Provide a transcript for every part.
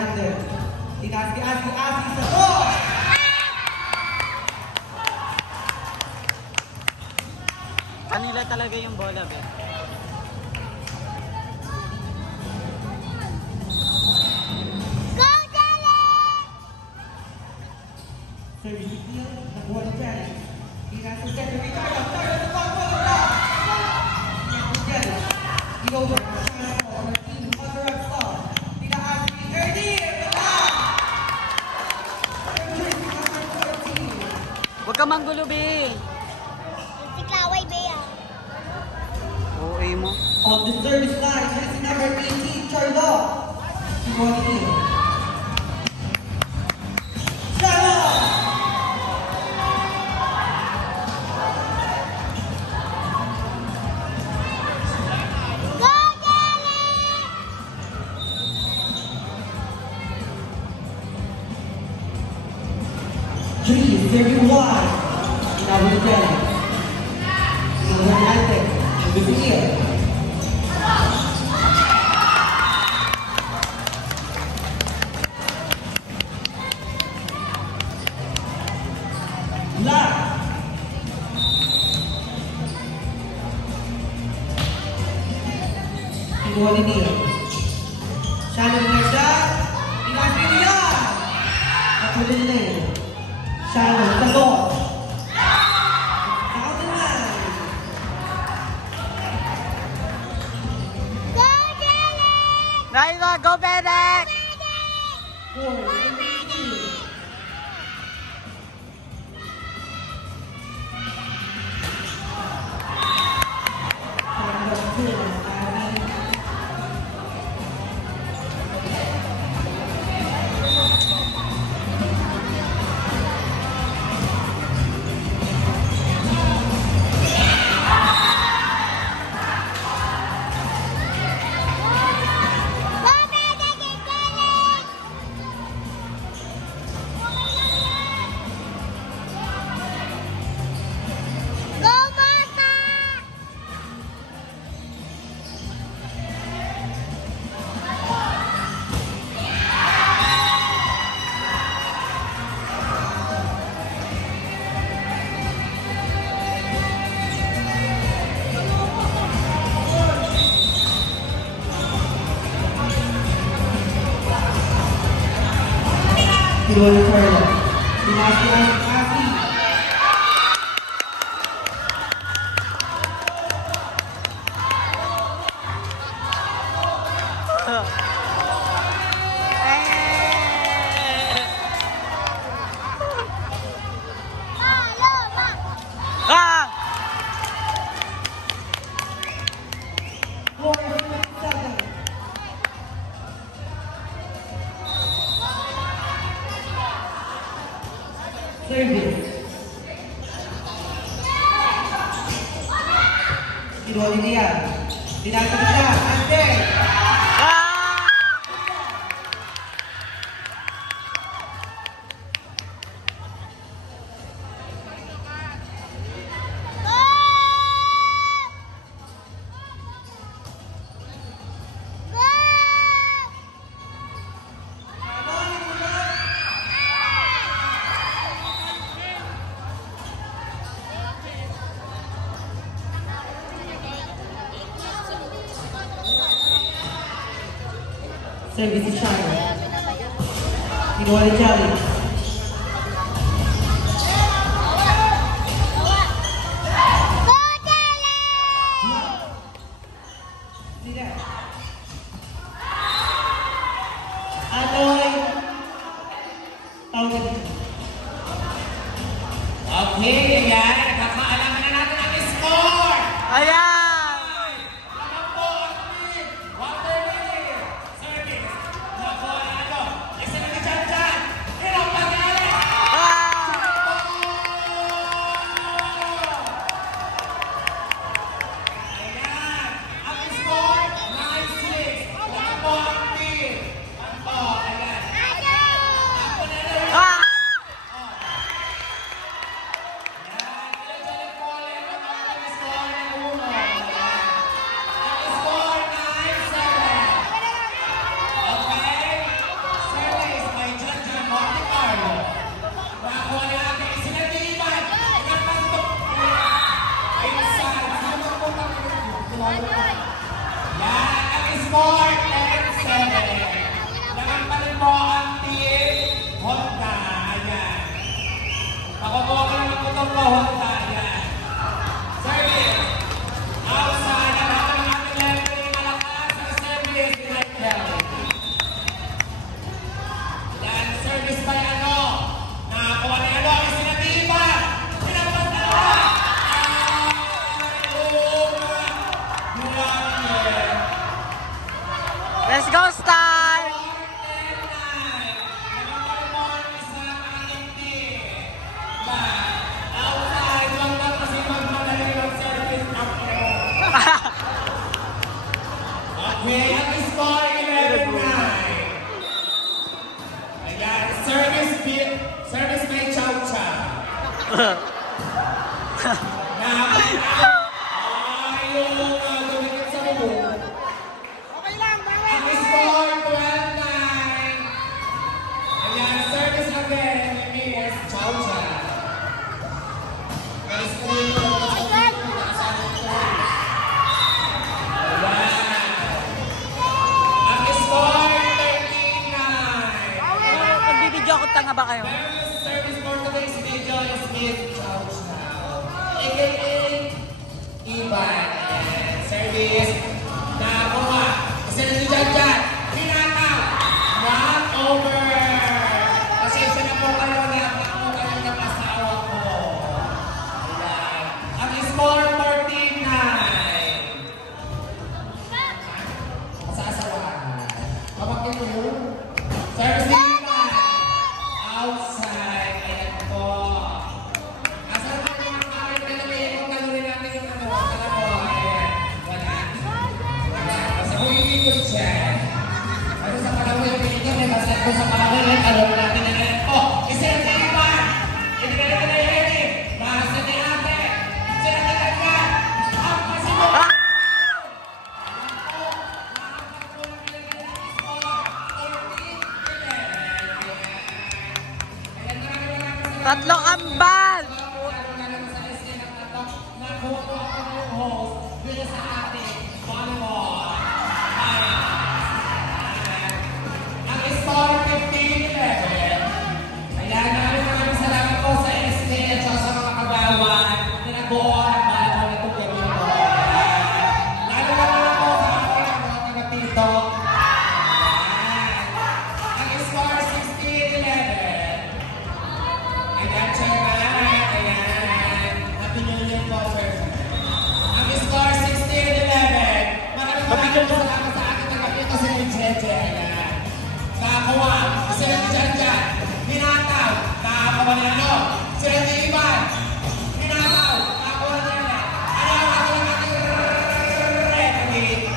one-handed. Tinaas-tias si Asi sa ball! Kanila talaga yung bola, be. Go, Jelly! Service steal, nakuha ni Jelly. Tinaas si Jelly, Ricardo, third at the ball, ball, ball! Tinaas si Jelly. He over, China ball, our team, under-up stall. Tinaas si Ernie, Huwag ka manggulo, be. Si Klaway, Bea. OA mo. on the service line, jersey number 18, Charlotte. He won the game. Go, Jelly! Three is very wide. Now with Jelly. Number 19, with the ear. Wali dia. Shalom Merda, Inafilia. Ako din na yun. Shalom, Talon. Out the line. Go, Jelly! Naima, go, Benek! Four. Go, Martha! He won the tournament. Inafilia, Afi. Paloma! Ah! Four, 7. Service. Kinuha niya. Tinatapos siya. Ante. Ah! Service si Shire. Kinuha ni Jelly. Go, Jelly! Sila. Aloy. Tawag. Okay, ayan. Kakaalaman na natin ang score! Ayan! Ano? Ah! Ayaw na dumikit sa bubong. Okay lang, bawal. Ang score, 12-9. Ayan, service again ni Miss Chow Chow. Ang score, ang score, 13-9. Nagbibidyo ako, tanga ba kayo? Service for today's video is Miss Chow Chow, aka Ivan. Ayan, service. Nakakuha. Kasi nandiyan dyan. Hinataw. Not over. Pasensya na po kayo na ako kayo ng asawa ko. Ayan. Ang score 14-9. Sa asawahan. Pamakin mo yun. Service ni Ivan. Outside. Ayan po. Asan na yung mga kain na namin? Kung kalurin natin yung ano. Alam mo. Ayan. Wala. Sa huwag siya. Ano sa panahon yung pinigyan, may masat ko sa panahon yung alam natin na rin. Oh, isa yung sa iba. Ibigay ka na yung heading. Bahasa ni ate. Sila tatagyan. Ang pasimo. Tatlo kambal! Ang score 15-11. Ayan, maraming salamat po sa SK at sa mga kagawan na nag-uon at mahal mo na itong gabi ko. Lalo na po sa akin ang mga taga-TikTok. Ang score 16-11. Ayan, chairman. Ayan. Happy New Year po, sir. Ang score 16-11. Maraming salamat sa akin taga-TikTok sa Jeje. Ayan. Nakakuha. Sila ni Janjan. Hinataw. Nakakuha niya ano? Sila ni Ivan. Hinataw. Nakakuha niya. Ano ang ating referee?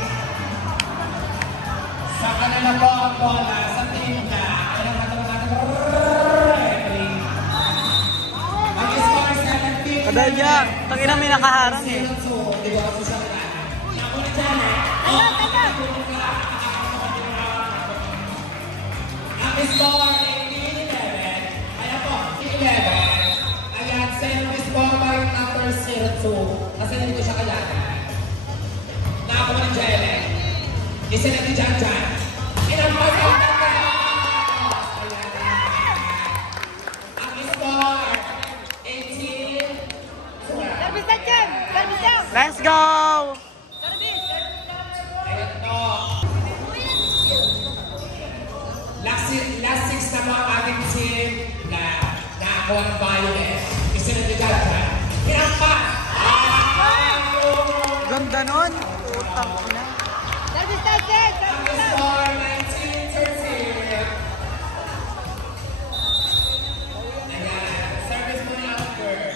Sa kanila po ang bola. Sa team na. Ano ang ating referee? Ang score 17. Kadal niya, tangina may nakaharang eh. Di ba kasi sa kanila? Nakuha dyan eh. Ang score 18-11. Ayan po, 11. Ayan, service po by number 02. Kasi nandito siya kailangan. Nakakuha ng Jelen. Isa na ni Janjan. Inampag ang Ayan. Ang score 18-12. Service na dyan! Service down! Let's go! Ayan po. Last 6 na po ang ating team na nakakuha ng violet. Isa na ni Janjan. Hinampak! Ganda nun. Utang ina. Service na dyan! Ang Service down! score 19-13. Ayan, service mo ni Amber.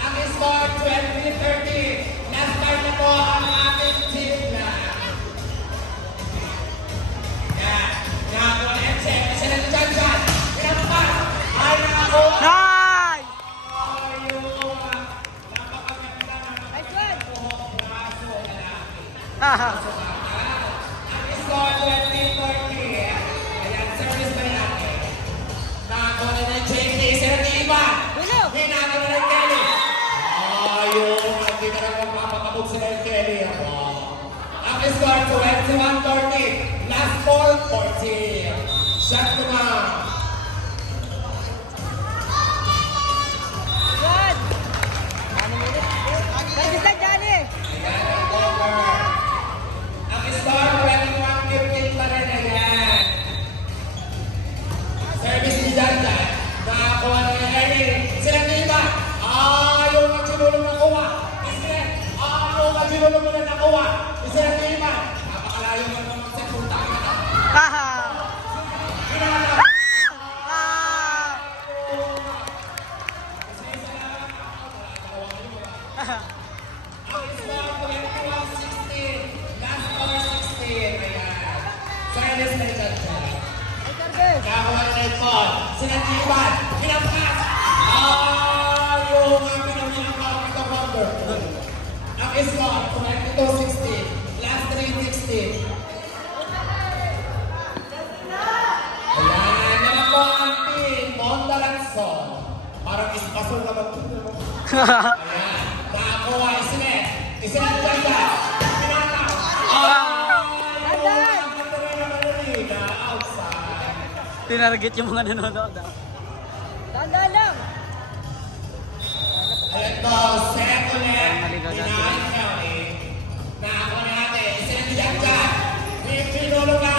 Ang score 20-13. Last time na po ang ating team na. Ayan, nakakuha ni Etsek. Isa na ni Janjan. Hinampak! Ay, nakakuha! Nice! Nice one! Haha. Score 20-40. Ayan, service pa rin natin. Nakakuha na ng JP. Sila ni Iba. Dulo! Hinakakuha na ng Kelly. Ayun, hindi ka na magpapakabog sila ng Kelly. Ang score 21-40. Last ball, 14. Shot to now. Good! Service na dyan eh! Ayan, ang over. Ang score 21-15 pa rin. Ayan. Service ni Janjan. Nakakuha na yung Ernie. Sila ni Iba. Ayaw nga sinulong na kuha. Ayaw nga sinulong na nakuha. Sila ni Iba. Napakalayo nga naman sa punta. Haha. Hinataw. Ah. Ang score 21-16. Last score 16. Ayan. Service na Janjan. Nakakuha na rin po. Sinatiwan. Pinampas. Yung pinampas ng number. Ang score, 22-16. Last 3-16. Ayan, yan po ang team. Monda Lanson. Parang ispasol naman po. Ayan. Nakakuha. Isinet. Isinet ganda. Pinampas. Tinarget yung mga nanonood. Tanda lang. Ito, set ulit. Pinahan niya eh. Nakakuha na natin. Isinet dyan dyan. Pinulong na.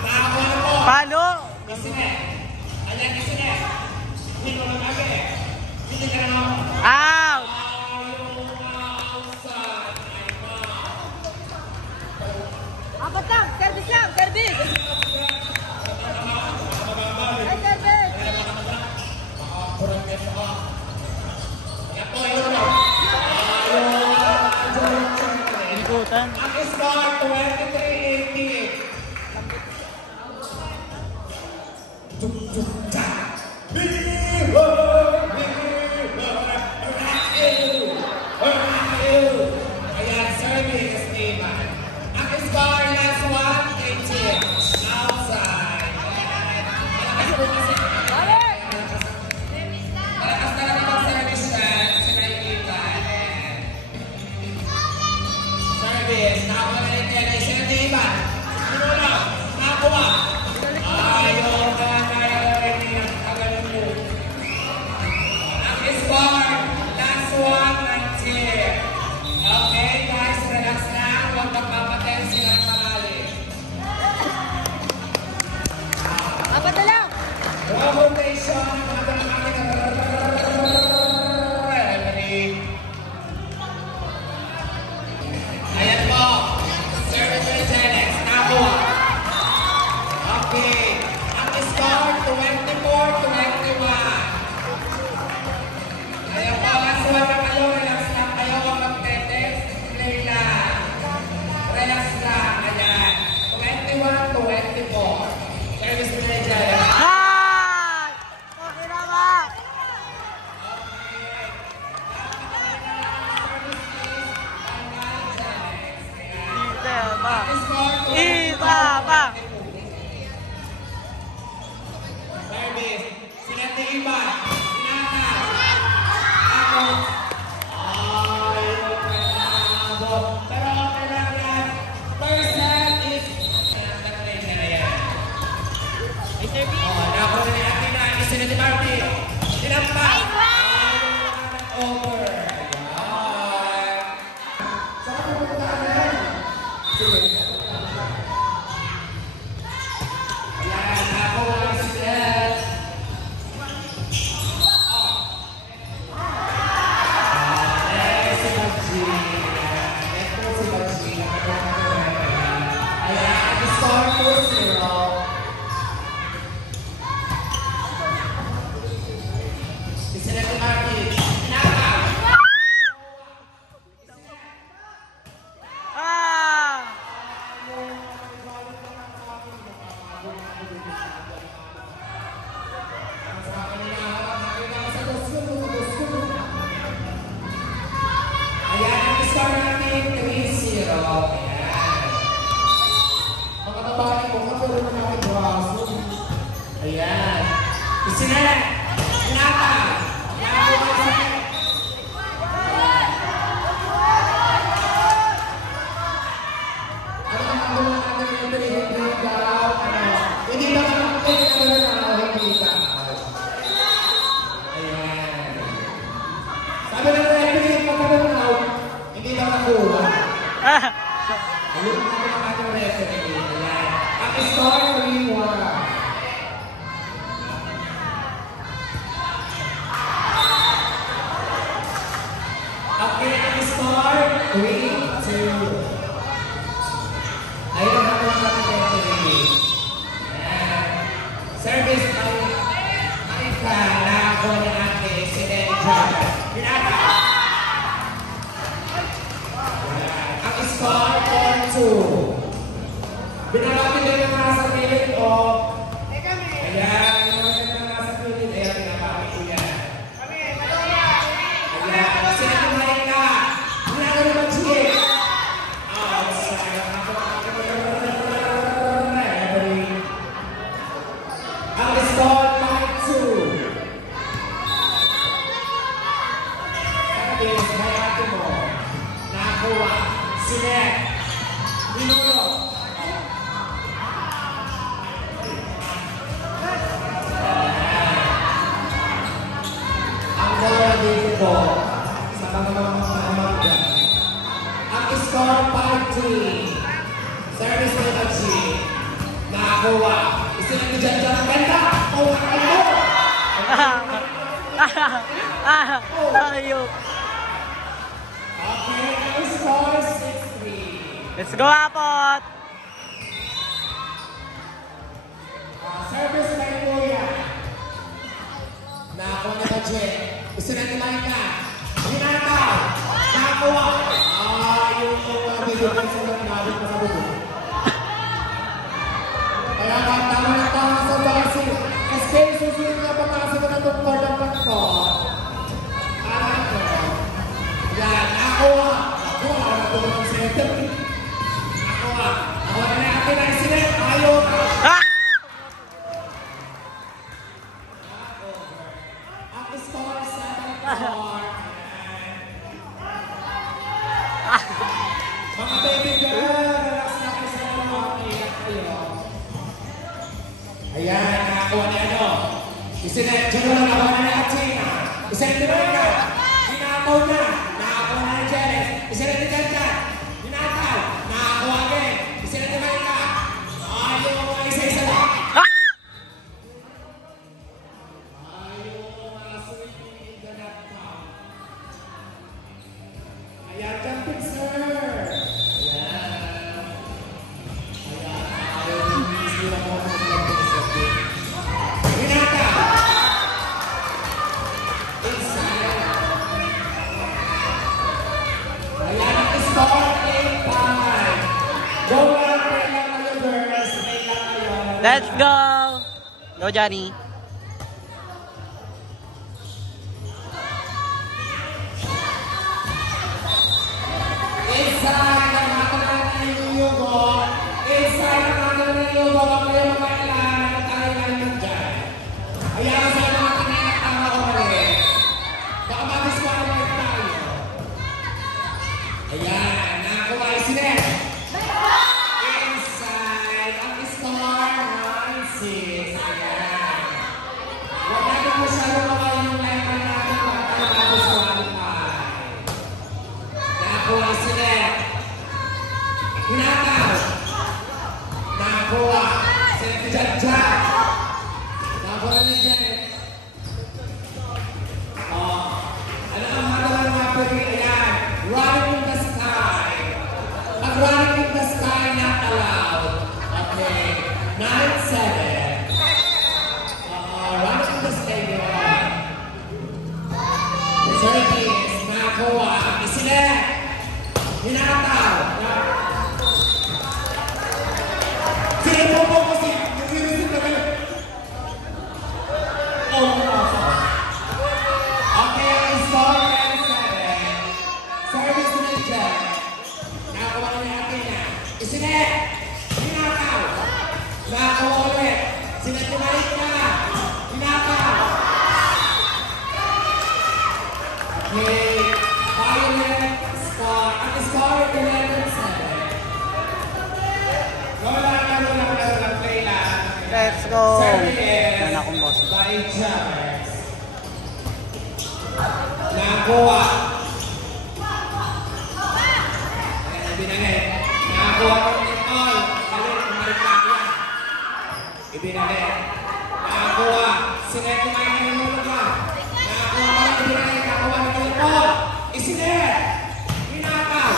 Nakakuha na po. Palo! Isinet. Ayan, isinet. Pinulong na agad. Hindi ka na. Out! Yung outside. Ay, ma. Apat lang. Service lang. Service. Ay, service. Kurang net ako. Ayan po, yun. Ikutan. Ang score, 23-18. Ayan, service, Ivan. Ang score, last one, 18. Outside. Malakas na lang ang service yan. Sinaikitan. Service. Nakakuha na rin yan. Isa na Ivan. Sino lang? Nakakuha. Ayaw na rin yan. Tagalan mo. Ang score, last one, 19. Okay, guys. Relax lang. Huwag magpapaten silang malalim. Apat na lang. Rotation. Ayan po. Service and tennis. Nakuha. Okay. Ang score, 24-21. Ayan po. Last one na kayo. Relax lang kayo. Huwag magtetext. Play lang. Relax lang. Ayan. 21-24. Service and tennis. Hi! Okay na ba? Isa pa. Isa pa. Service. Sinatiba. Sinata. Ako. Ay, pero okay lang yan. First set is... Nakuha na natin na. Sinati Barbie. Sinampas. Over. Ayan. Saan ka pupunta ka na yan? Sige. Ayan, nakuha na si Dad. Si Bagina. Ito si Bagina. Ayan, score 2-0. Sinati Barbie. Sinata. Ah! Ayan, ang score natin, 3-0. Ayan. Mga babae ko, katulad na namin braso. Ayan. Isinet. Sinata. Nakuha sa ano ang mga natin yung hindi daw, hindi ba hindi ka. Ayan. Sabi na referee, pagkakalaw, hindi daw nakuha. Ah! Ayun ang ating referee. Ayan. Ang score, 3-1. Okay, ang score, 3-2. Ayun ang ating referee. Ayan. Service, ay ka, nakakuha na natin si Denja. Pinata. Ang score, 4-2. Binabati din yung mga sa pilit o Ayan, yung mga nasa pilit, ayan, pinapakit ko yan. Ayan, sinatumahin ka. Ginagawa naman siya. Outside. Ang score 5-2. Is may ate mo. Nakakuha. Sinet. Minuto. Ang bola dito po sa mga ang score 5-3. Service ni Tachi. Nakakuha. Isinet ni Jan Jan. Ganda! Oh, ano? Ayok. Okay, ang score 6-3. Let's go, Apot! Service kay Kuya. Nakakuha ni Tachi. Isinatilahin ka. Hinataw. Nakakuha. Yung bibigyan sa mga nabit pa sa bubo. Kaya tama na tama sa basi. SK, susunod na pagkasa ka na itong board ng pagko. Alam ko. Yan, nakakuha. Nakakuha. Nakakuha ng center. Nakakuha. Nakakuha na natin ang sinet. Ayaw ka. Ang score 7-4. Mga baby girl, relax na kayo sa mga iyak kayo. Ayan, nakakuha ni ano. Isinet, dyan lang nakakuha na ni Atsina. Isinet ni Marika. Hinataw na. Nakakuha na ni Janice. Isinet ni Janjan. Hinataw. Nakakuha din. Isinet ni Marika. Ayaw mga isa-isa lang. Ayaw mga sweet the laptop. Ayan, jumping sir. Let's go! Go, Johnny. Inside ang nakakalaan ng yugo. Inside ang nakakalaan ng yugo. Ang kayo makailangan ng tayo lang dyan. Hayaan sa mga kanina tama o mali. Baka mag-disqualify tayo. Ayan, nakakuha yung sinet. Inside ang score 9-6. Ayan. Huwag natin masyadong makain yung line natin para tayo mag-disqualify. Nakakuha sila. Hinataw. Nakakuha. Sila ni Janjan. Nakakuha ni Janet. Ano ang magawa ng mga pwede? Ayan. Running in the sky. Pag running in the sky, not allowed. Okay. 9-7. Running in the stadium. Service. Nakakuha. Isinet. Hinataw. Sino po kasi nag-iisip na kayo? Okay, ang score 10-7. Service to the jet. Nakakuha na natin yan. Isinet. Hinataw. Nakakuha ulit. Sinatimalit ka. Hinataw. Okay. Violet score. Ang score 11-7. Lola, play lang. Let's go! Service Wala akong boss. by Chavez. Nakakuha. Ayan, ibinalik. Nakakuha ko ng all. Balik, kumarikak yan. Ibinalik. Nakakuha. Sinet, kumain ka ng ulo ka. Nakakuha ko ng ibinalik. Nakakuha ng all. Isinet. Hinataw.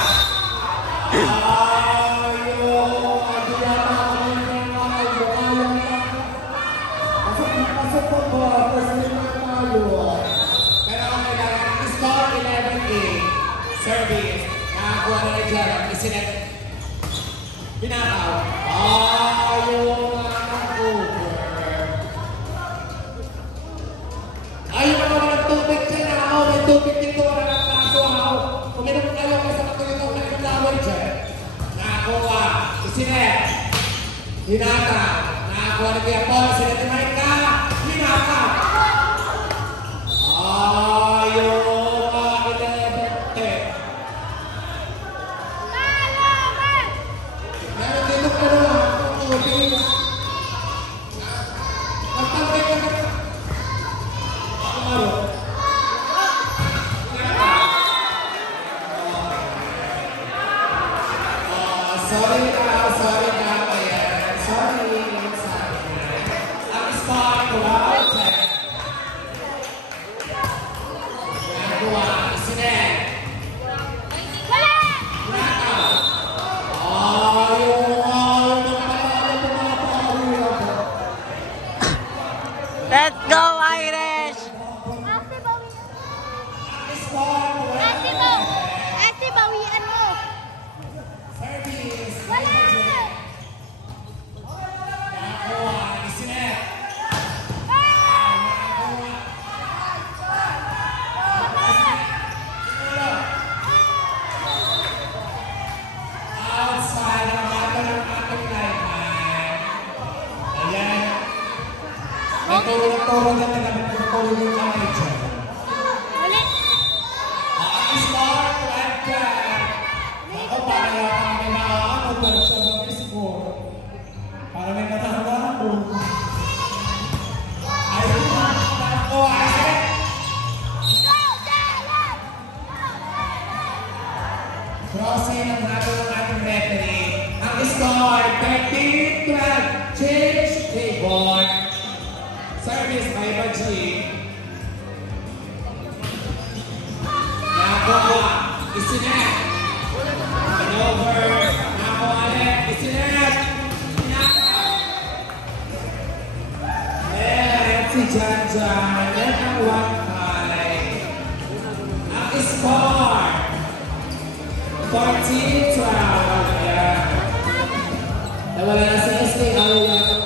Service. Nakakuha na ni Jared. Isinet. Hinataw. Ayaw nga ng over. Isinet. Hinata. Nakakuha ni Kuya Paul. Isinet ni Maika. Hinata. Ayaw ka. 11-10. Meron din mo ka naman. Tututin. Magpapay ka na. Kumaro. Sorry na. Ayan. Sorry. Ang start ko lang. Nagawa. Isinet. Let's go, Irish! Ate, bawian mo. Wala! Outside ang mata ng ating line. Ayan. Naturo na nagpapulong yung kamay dyan. Ulit. Start, left back. Ako, para kami maaano, pero siya ng score. Para may katanda ako. Ayun na. Ako, Isaac. Crossing ang habo ng ating referee. Ang score, 13-12. Change table. Service by Baji. Nakuha. Isinet. Over. Nakuha ulit. Isinet. And si Janjan. Yan ang 1-5. Ang score. 14-12. Ayan. Nawala na si SK. Ayaw yan.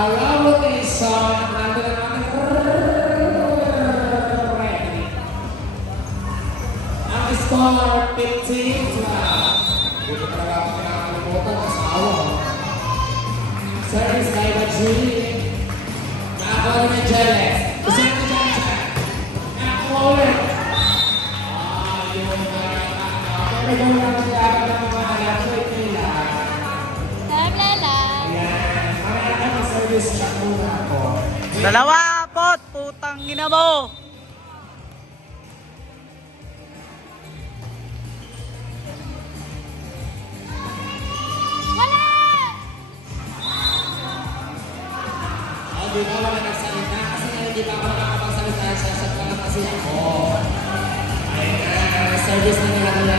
Round rotation. Nandun na namin. Ready. Ang score, 15-12. Dito talaga ako pinakalimutan ng asawa. Service by Baji. Nakakuha rin ng Jeles. Gusto natin dyan. Nakakuha ulit. Yung pero yung nakakuha ng mga alat nila. Ayan. Marami ang service chat muna ako. Dalawa, pot! Putang ina mo! Hindi ko wala nagsalita kasi hindi pa ako nakakapagsalita sa mga kasi ako. Ay, service na nila nila.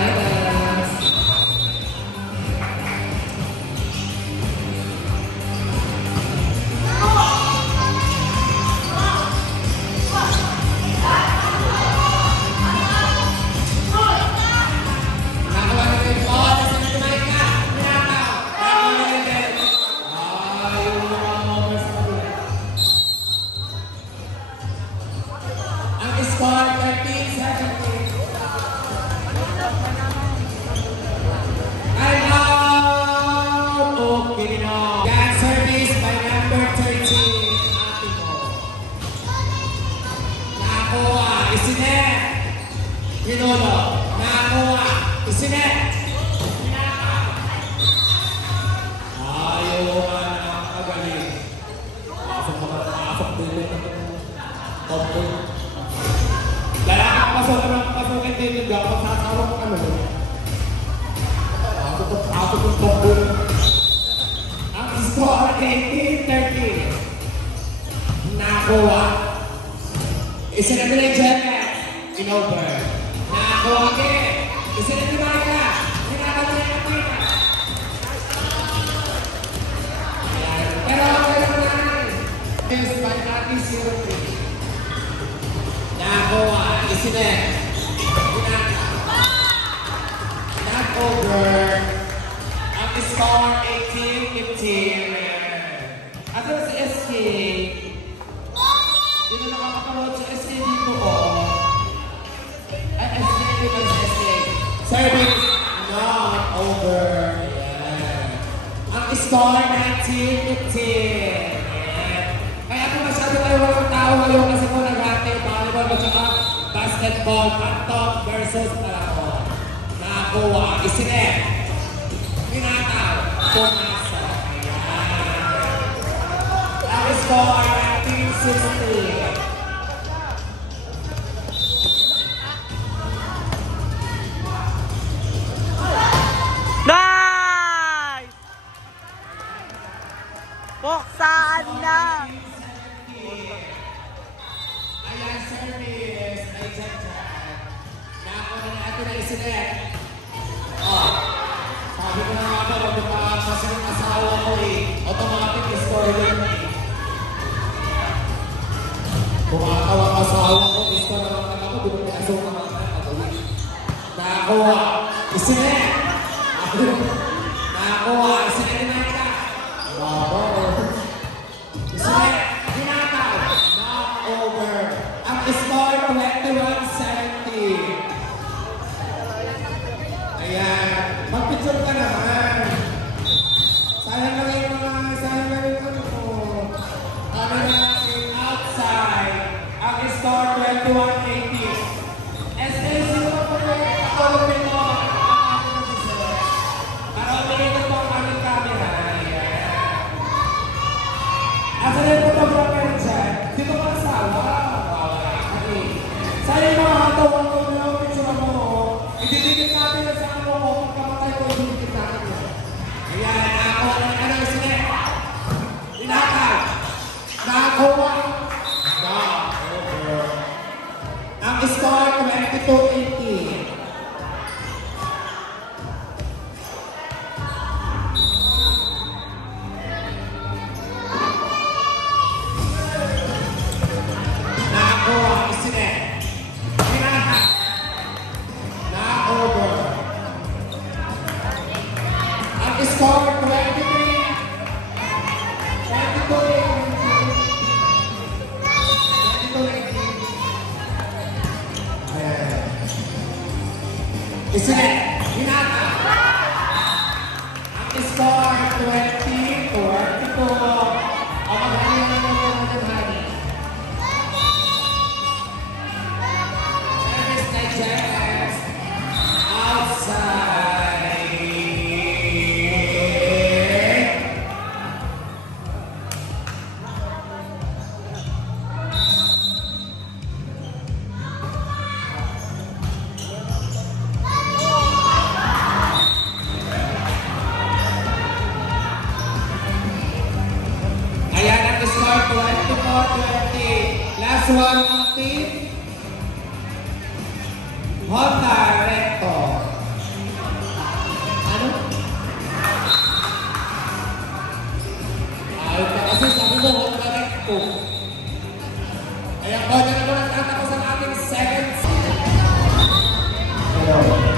Ang score 18-13. Nakakuha. Isa na nila dyan. In-over. Nakakuha again. Isa na nila ka. Sinakal na yung pina. Pero okay lang naman. Yes, by natin 0-3. Nakakuha. Isa na. Not over. Ang score 18-15. Ato si SK. na nakakapanood sa SK dito ko. Ay, SK dito sa SK. Service not over. Ayan. Ang score 19-15. Kaya kung masyado tayo walang tao ngayon kasi kung nag-hati, volleyball at saka basketball, top versus nakakuha. Isinet. Pinataw. Pumasok. Ayan. Ang score 19-16. Nice! Buksaan na! Ayan, service. Ay, dyan. Nakakuha na natin ang isinet. Sabi ko na nga ba, wag mo pa kasi yung asawa ko automatic score din. Kumatawa ang asawa ko, score na lang ako, doon pinasok naman na pagawin. Nakakuha. Isinet. Nakakuha. Isinet na ka. Bravo. Isinet. Hinataw. Not over. Ang score 21-17. Ayan. Mag-picture ka naman. Sayang lang yung ano ko. Kami natin outside. Ang score 21-18. SLC mo po yung kakawin mo. Para umiinit po ang aming camera. Ayan. Asa na yung photographer dyan? Dito ka asawa. Okay. Sayang mga hatawang ko na yung picture mo. Ididikit natin na sa ano ko. Pagkamatay ko, ididikit natin yun. Ayan. Nakakuha na ano yung sinet. Inakal. Nakakuha. Over. Ang score 22-18. Nakakuha. Isinet. Hinahak. Na-over. Ang score 23. 22-18. Ayan. Isinet. Hinata. Ang score 20-22. O mag-honey na natin, honey. Service na Jess. Outside. Ayan ang score 24-20. Last one ang team. Honda Recto. Ano? Ayun ka kasi sabi mo Honda Recto. Ayan po, dyan na po nagtatapos ang ating 7th. Hello.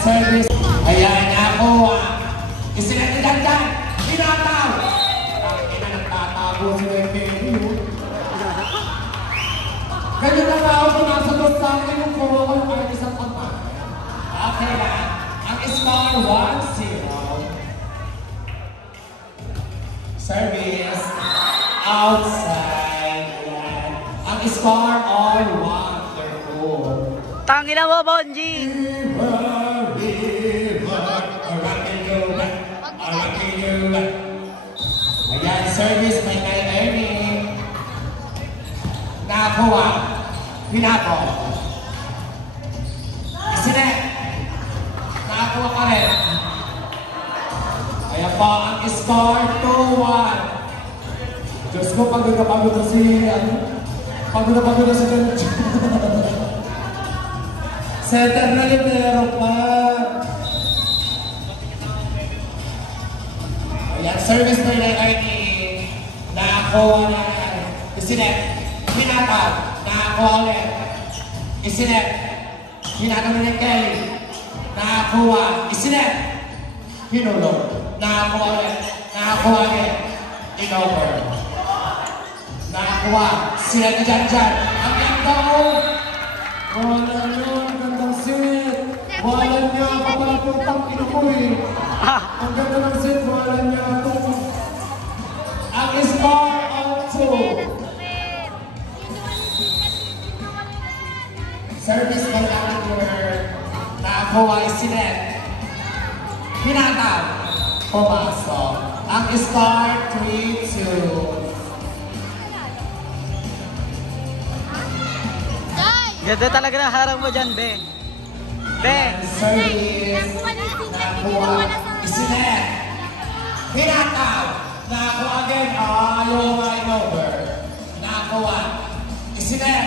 service. Ayan, nakuha. Isinatidan dyan. Pinataw. Ang ina nagtatago si Referee. Ganyan na nga ako sumasagot sa akin yung kuha ko ay isang pagpa. Okay na. Ang score 1-0. Service. Outside. Ayan. Ang score all 1-2. Tangina mo, Bonji! Ayan, service may kay Ernie. Nakakuha. Pinato. Isinet. Nakakuha ka rin. Ayan po, ang score 2-1. Diyos ko, pagod na pagod na si, pagod na si Gancho. Center na libero pa. Ayan, service na yung Ernie. Nakakuha na. Isinet. Pinataw. Nakakuha ulit. Isinet. Pinataw na yung Kelly. Nakakuha. Isinet. Pinulong. Nakakuha ulit. Nakakuha ulit. Inover. Nakakuha. Sinet ni Janjan. Ang ganda ko. Wala nyo. Ang gandang sit. Wala niya. Papalaputang inukuhin. Ang ganda ng sit. Wala niya. Ang score of 2. Service by Amber. Nakakuha isinet. Pinataw. Pumasok. Ang score 3-2. Ganda talaga ng harang mo dyan, Be. Be! Service. Nakakuha isinet. Pinataw. Nakakuha again. Ayaw nga in-over. Nakakuha isinet.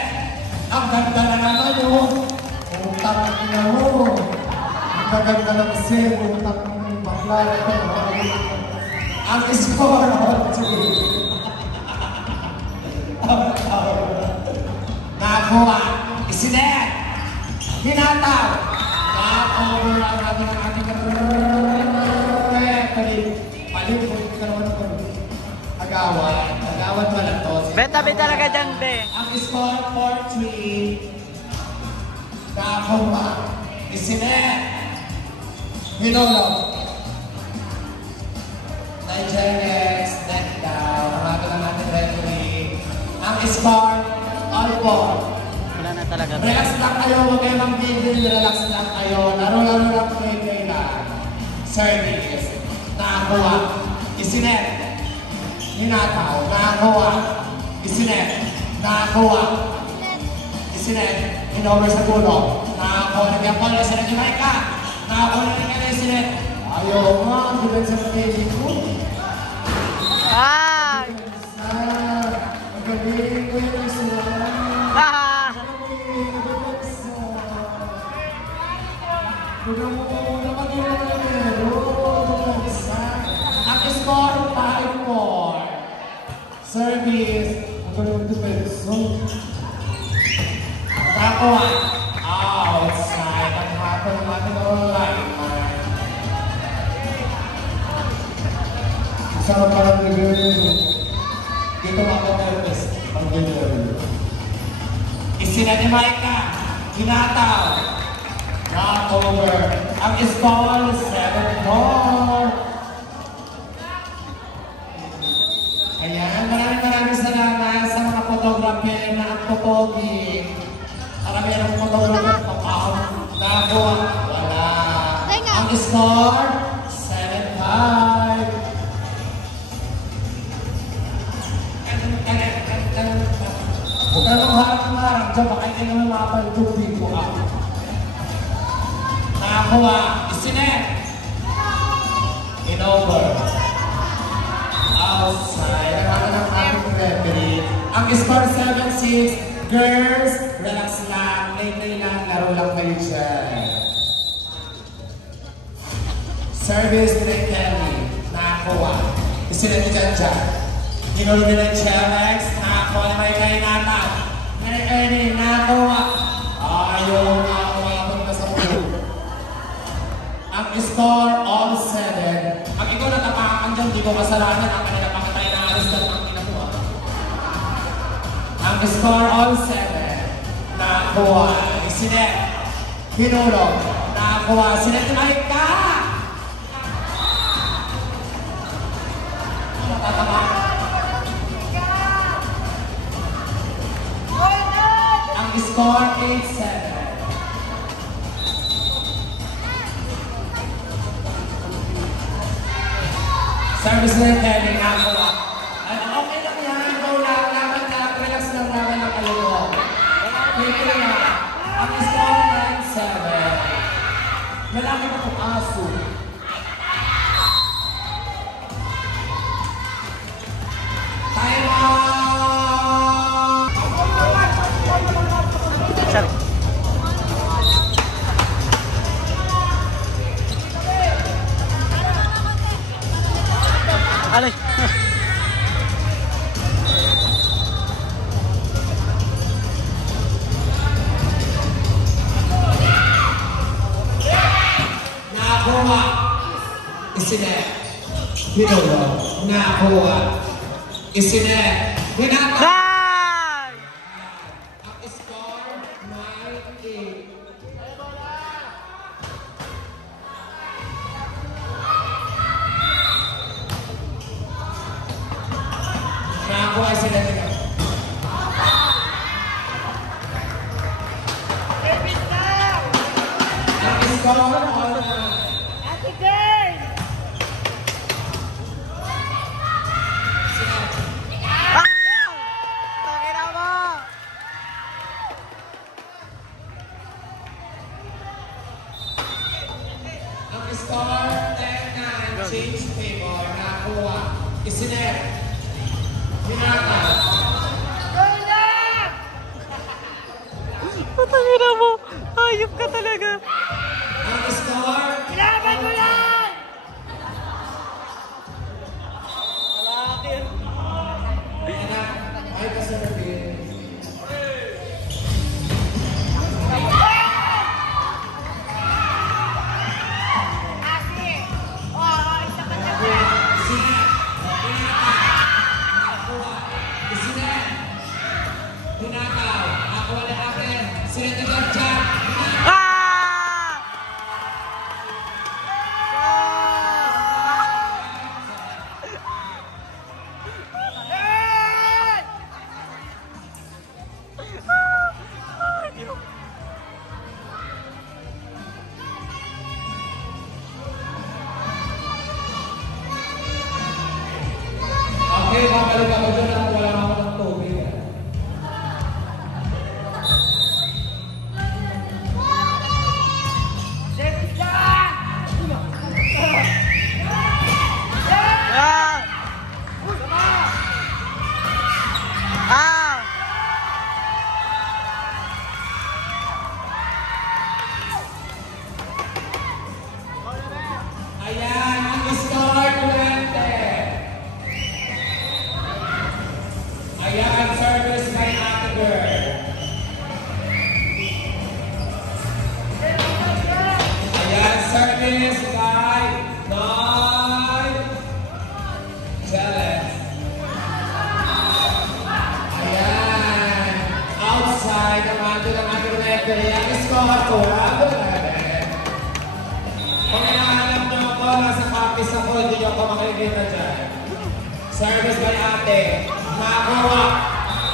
Ang ganda na naman yun. Utang na mo. Ang gaganda ng sin. Utang ng bakla. Ang score of 2. Nakakuha. Isinet. Hinataw. Naka-over ang ating referee. Palit ko ka naman ito. Agawan. Agawan pala to. Be, tabi talaga dyan, Be. Ang score 4-3. Nakakuha. Isinet. Hinulog. Nigeria, step down. Harapan na natin referee. Ang score, all four. Wala na talaga, Be. Relax lang kayo, huwag kayo mag-bigil. Relax lang kayo. Laro-laro lang kayo na. Service. Nakakuha. Isinet. Hinataw. Nakakuha. Isinet. Nakakuha. Isinet. Hinover sa puno. Nakakuha na kaya pala. Isinet yung Maika. Nakakuha na kaya Isinet. Ayaw nga. Ang gulat sa pagkaili ko. Ay! Ang galing ko yung Isinet. Ah! Ang score 5-4. Service. Ang galing ko yung Nakakuha. Outside. Ang hapon natin online. Sarap pala ng gawin. Dito ako nervous. Ang gawin. Isinet ni Maika. Hinataw. Not over. Ang score 7-4. Ayan, maraming salamat sa mga photographer na ang popogi. Marami ang photographer nakakuha. Wala. Ang score 7-5. Huwag ka nang harap-harap dyan, baka hindi naman makapalutog dito ka. Nakakuha. Isinet. In-over. Outside. Ang ng ating referee. Ang score 7-6. Girls, relax lang. Late lang. Laro lang kayo dyan. Service direct Kelly. Nakakuha. Isinet dyan dyan. Ginulo nila yung Chemex. Nakakuha na may kainatan. Ernie, nakakuha. Ayaw na umabot na sa pulo. kasalanan ang kanila pakatay na alis ng mga kinakuha. Ang score all 7. Nakakuha si Net. Pinulong. Nakakuha si Net. Tumalik ka! Matatama. Ang score 8-7. Service na heading nakakuha. Okay lang yan. Go lang. Laban na. Relax lang laban ng kaluluwa. Okay lang yan. Ang score 9-7. Malaki pa itong aso. Time out! Sorry. Alay. Nakakuha. Isinet. Pinulong. Nakakuha. Isinet. Hinata. Ay! Ang score 9-8. Nakakuha Isinet. Ang score all 9. Ate girl! Ah! Takina mo! Ang score 10-9. Change favor. Nakakuha. Isinet. Hinata. Takina mo! Ayop ka talaga! Ang score Laban mo yan! Anak, ay pa sa Philippines. Ate! Oo, isa pa sa Isinet. Hinata. Nakakuha. Isinet. Hinataw. Nakakuha na natin. Isinet na dyan. Ah! Okay, babalik ako dyan at wala ako ng tubig. Ah! Ah! Ayan, ang score 20. Ayan, service by Ate Girl. Ayan, service by Celeste. Ayan, outside naman doon ang ating referee. Ang score 12. Kung hinahanap niyo ako, nasa practice ako, hindi niyo ako makikita dyan. Service by Ate. Nakakuha.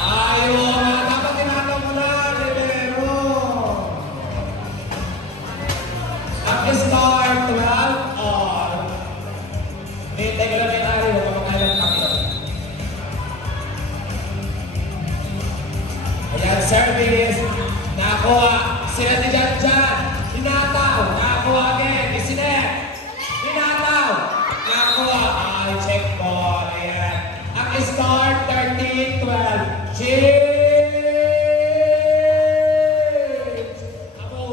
Ayun. Dapat tinatang mo na, Rivero. At score 12 all. Hintay ko lang yung ari mo, kapag kami. Ayan, service. Nakakuha. Sila ni Jan Jan. Hinataw. Nakakuha again. Isinet. Hinataw. Nakakuha. Ay, check ball. Ayan. Ang score 13-12. James! Amo!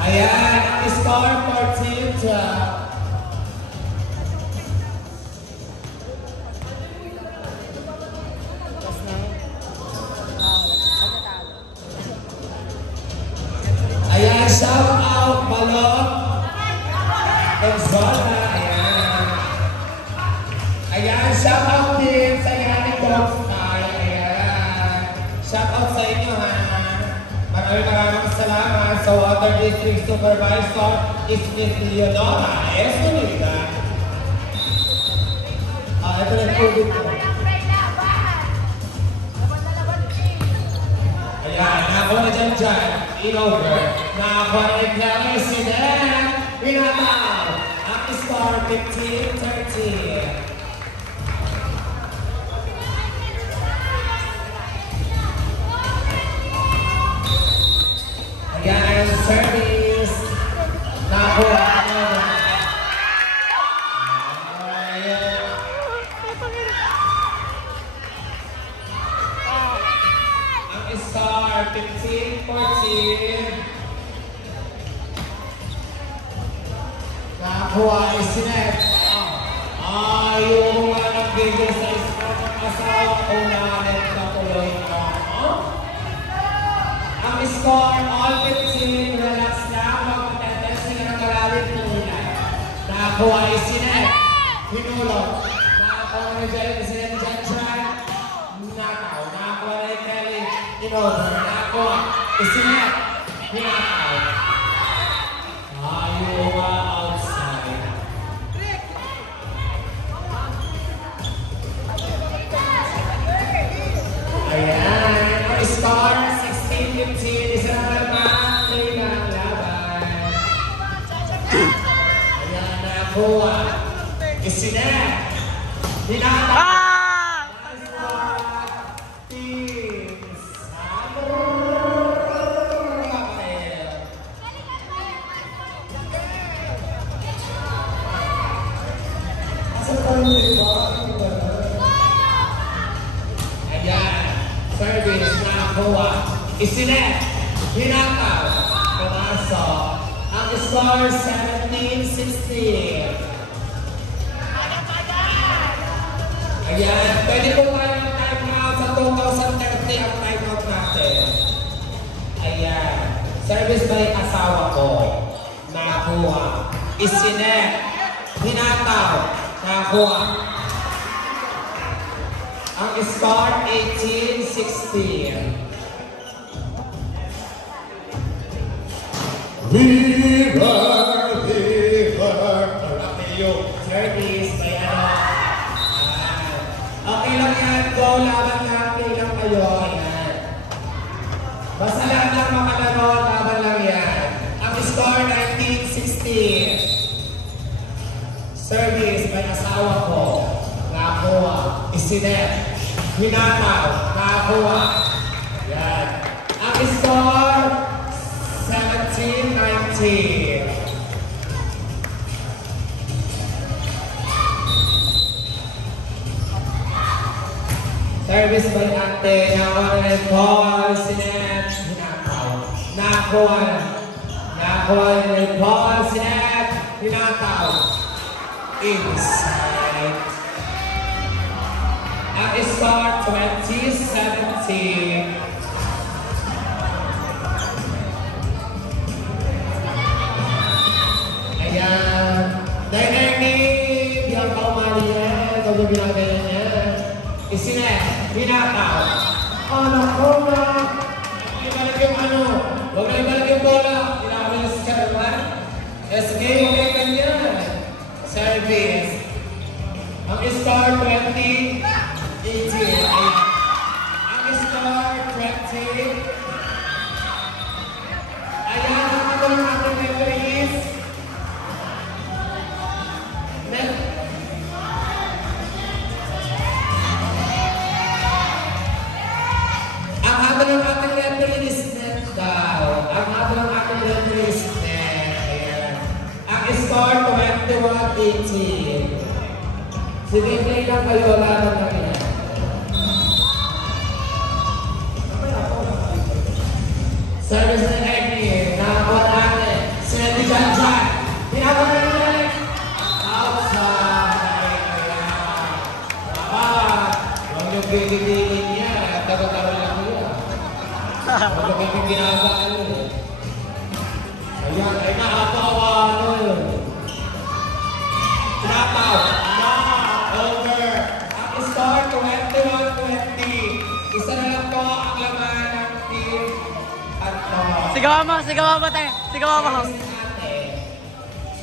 Ayan. Ang score 14-12. Gonzola, ayan. Ayan, shout out din sa Yannick Dogstar. Ayan. Shout out sa inyo, ha. Maraming salamat sa Water District Supervisor is Miss Leonora Esunida. Ito na COVID ko. Ayan, nakakuha na dyan. In-over. Nakakuha na ni Claire Sinet. Pinataw. Ang score 15-13. Ayan, service. Nakakuha na. Ang star 15-14. Nakakuha ni Sinet. Yung mga nagbigay sa score ng asawa ko namin na tuloy na. Ang score, all 15, relax lang, mag-attendance sila ng galing tulad. Nakakuha ni Sinet. Hinulog. Nakakuha ni Sinet dyan. Nakaw. Nakakuha ni Kelly. Hinulog. Nakakuha. Sinet. Hinakaw. Ayaw outside. Ayan. Ang score, 16-15. Isa naman. Play ng laban. Ayan. Nakakuha. Sinet. Hinakaw. Ayan, service nakakuha. Isinet, hinakaw, pumasok. Ang score 17-16. Ayan, pwede po tayo ng time out sa 2030 ang time out natin. Ayan, service by asawa ko. Nakakuha. Isinet, hinakaw, nakakuha. Ang score 18-16. River, Rapillo. Service, by ano. Okay lang yan, go, laban lang, play lang kayo. Ayan. Basta lahat lang makalaro, laban lang yan. Ang score 19-16. Service, by asawa ko. Nakakuha. Isinet. Hinataw. Nakakuha. Yan. Ang score, 17-19. Service by ate. Nakakuha ng Paul. Sinet. Hinataw. Nakakuha. Nakakuha ng Paul. Sinet. Hinataw. Inside. Ang score 20-17. Ayan. Dynamic. Yang kaumali niya. Ito yung ginagawa niya. Isinet. Hinataw. Naku na. Ibalik yung ano. Huwag na ibalik yung bola. Hinataw niya si Charlotte. SK, huwag yung ganyan. Service. Ang score 20-18. Ang score 20. Ayan, ang ako ng ating referees. Ang habang ng ating referees net daw. Ang habang ng ating referees net. Ayan. Ang score 21-18. Sige, play lang kayo, laban lang yan. Service na Egni, nakakuha natin. Sinetti dyan. Pinakakuha na nila. Outside. Dapat. Huwag yung gigitigin niya. Dapat-dapat lang niya. Huwag yung ginagawa niya. Ayan, ay nakapawa. Sigawan mo, te. Sigawan mo.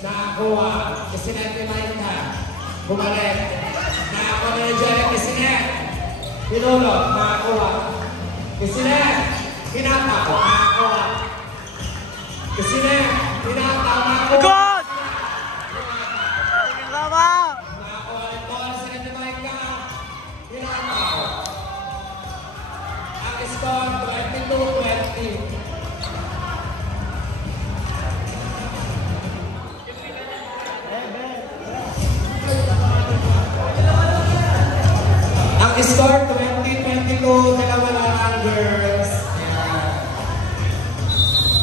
Nakakuha. Kasinet ni Maika. Bumalik. Nakakuha na yung Jerry. Kasinet. Pinulo. Nakakuha. Kasinet. Pinataw. Nakakuha. Kasinet. Pinataw. Nakakuha. Good! Bravo! Nakakuha rin po. Kasinet ni Maika. Pinataw. Ang score 22-20. Ang score 20-22, dalawa lang ang girls. Ayan.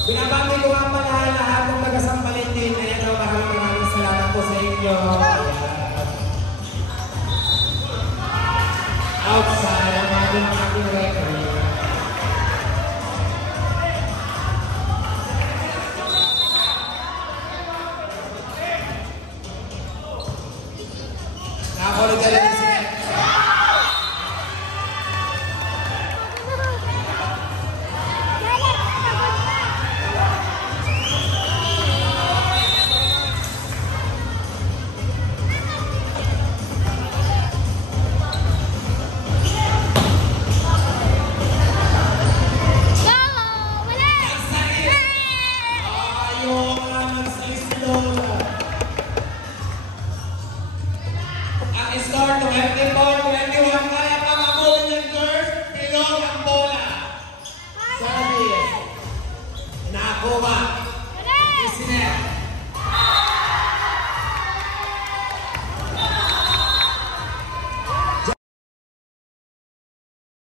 Binabati ko nga pala lahat ng taga-Sampalitin. Ayan o, maraming salamat po sa inyo. Ayan. Outside ang ating record. Nakakulit ka lang si ang score 24-21, kaya pa mabulin ng girls, bilog ang bola. Service. Nakuha.